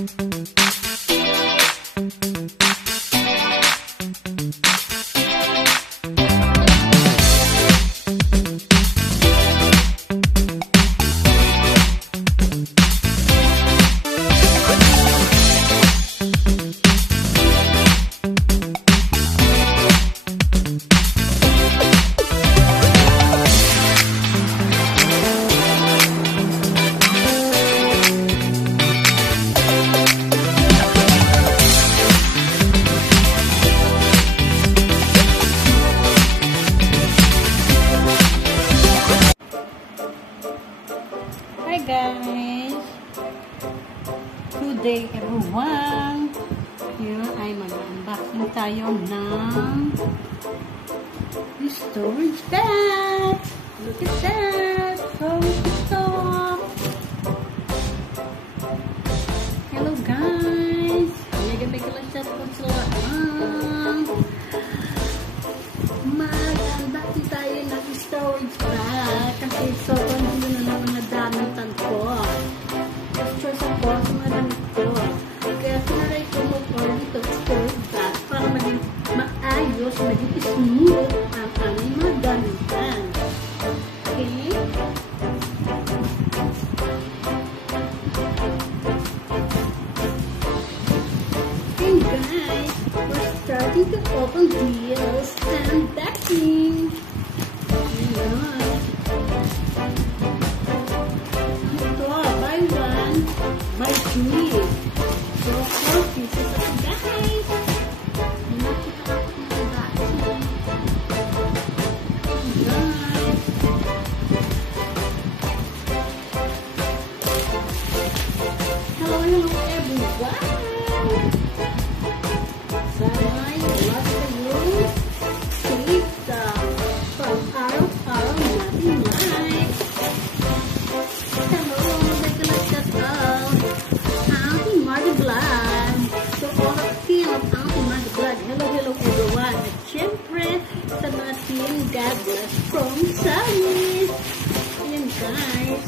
Hi guys! Today everyone, here ay mag-unboxing tayo ng storage bag. Look at that! From TikTok! Hello guys! Mega shout out sa lahat! Mag-unboxing tayo ng storage bag kasi sobrang gulo na ng mga damitan ko. Stress ako sa mga damit ko. Kaya sinaray ko mag-order dito storage bag para maging maayos, maging smooth ang aming mga damitan. Okay? And guys, we're starting to open this unboxing. By 3. So, 4 pieces of guys. Nakita ko ng boxing. Guys. Hello everyone. Sana yung lahat kayo safe sa pang-araw-araw natin life. Hello, shout out Auntie Marty Blood. So all of team of Auntie Marty Blood. Hello everyone. At syempre sa mga team God bless from Samis. Ayan guys.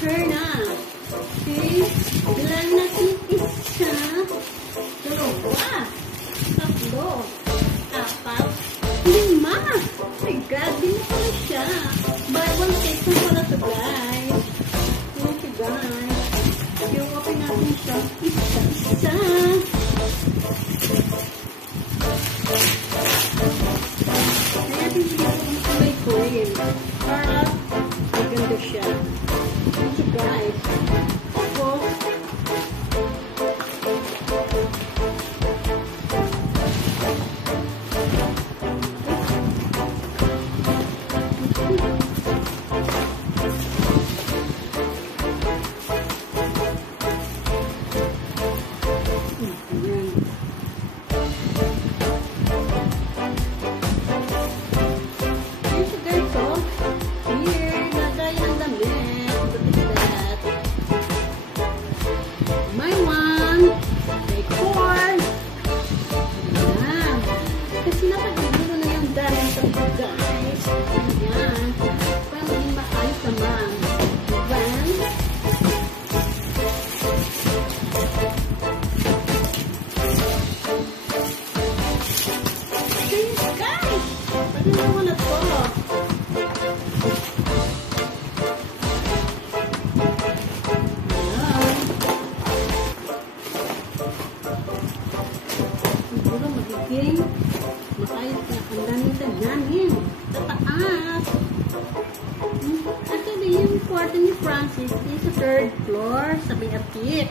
Turn up. Okay. Bilang natin isa. Dalawa. Tatlo. Apat. 5. My God, din na pala siya. Buy one take one pala to guys. Thank you guys. Yung open natin siya, isa-isa. Kaya natin siya kung kulay ko rin. Para maganda siya. Thank you guys. Tapos, makayos na ang damitan namin sa taas. Actually, yung kwarto ni Francis is sa 3rd floor sa may akit.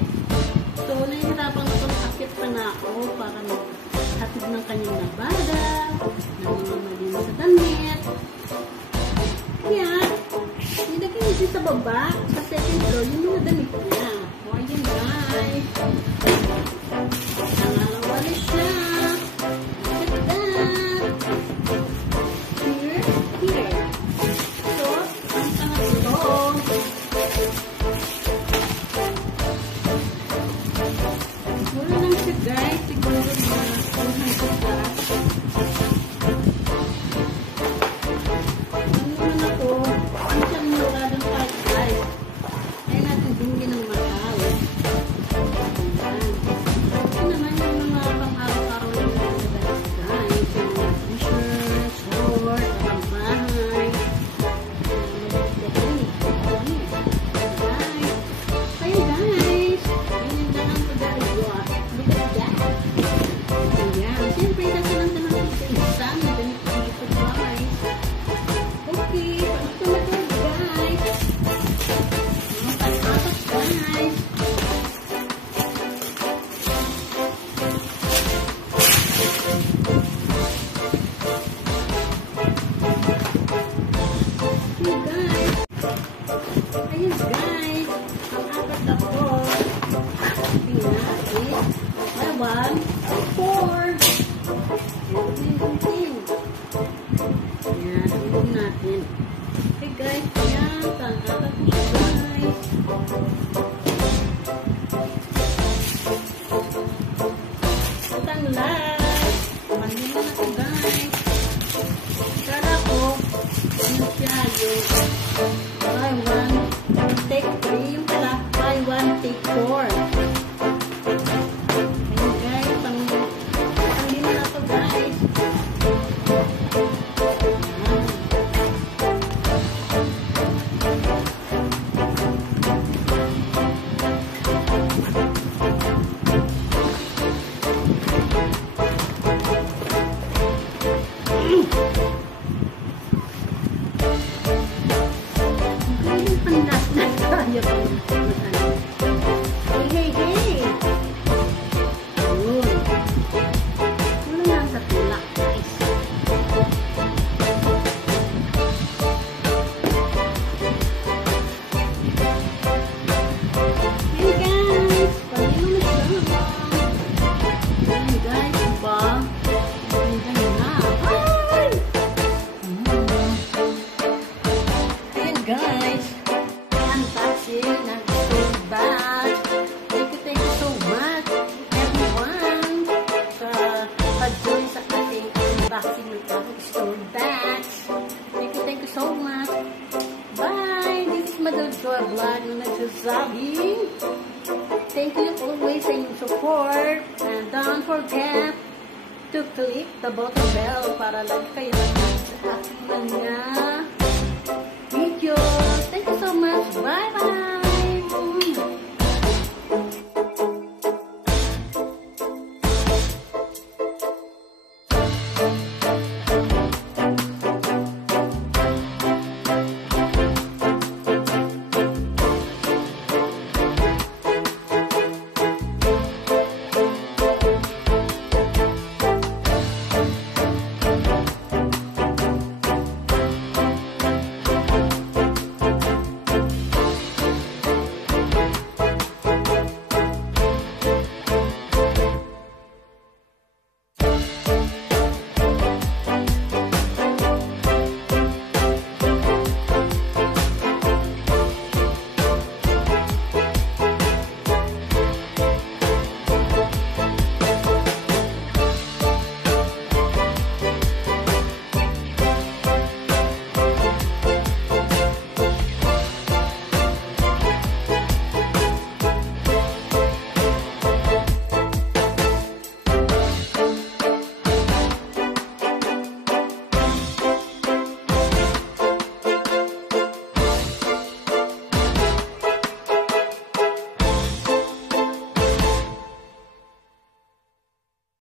So, nahihirapan ako ng akit pa na ako para maghatid ng kanyang nabada, ng mga malinis sa damit. Kaya, nilagay niya sa baba, sa 2nd floor, yung mga damit niya. O, ayan guys. Nangalawa siya. Here. So, ang pangatlo. Siguro lang siya guys. Siguro mga 200 plus. Ano naman ako? Ang siyang mura ng 5 guys. Kaya natin bumili ng Macau. take 4. Ayun guys, pang lima na to guys. Hey, hey, hey! Ayun. Ano lang sa tulak, guys? Hey, guys! Palino na siya. Hey, guys, diba? Ganda na. Ay! Hey, guys! Unboxing ng store bag. Thank you so much everyone sa pag-join sa ating unboxing ng aking store bags. Thank you so much. Bye! This is Madam Joy Vlog na nagsasabing thank you always sa inyong support, and don't forget to click the button bell para lagi kayo sa aking mga video. Thank you so much. Bye-bye.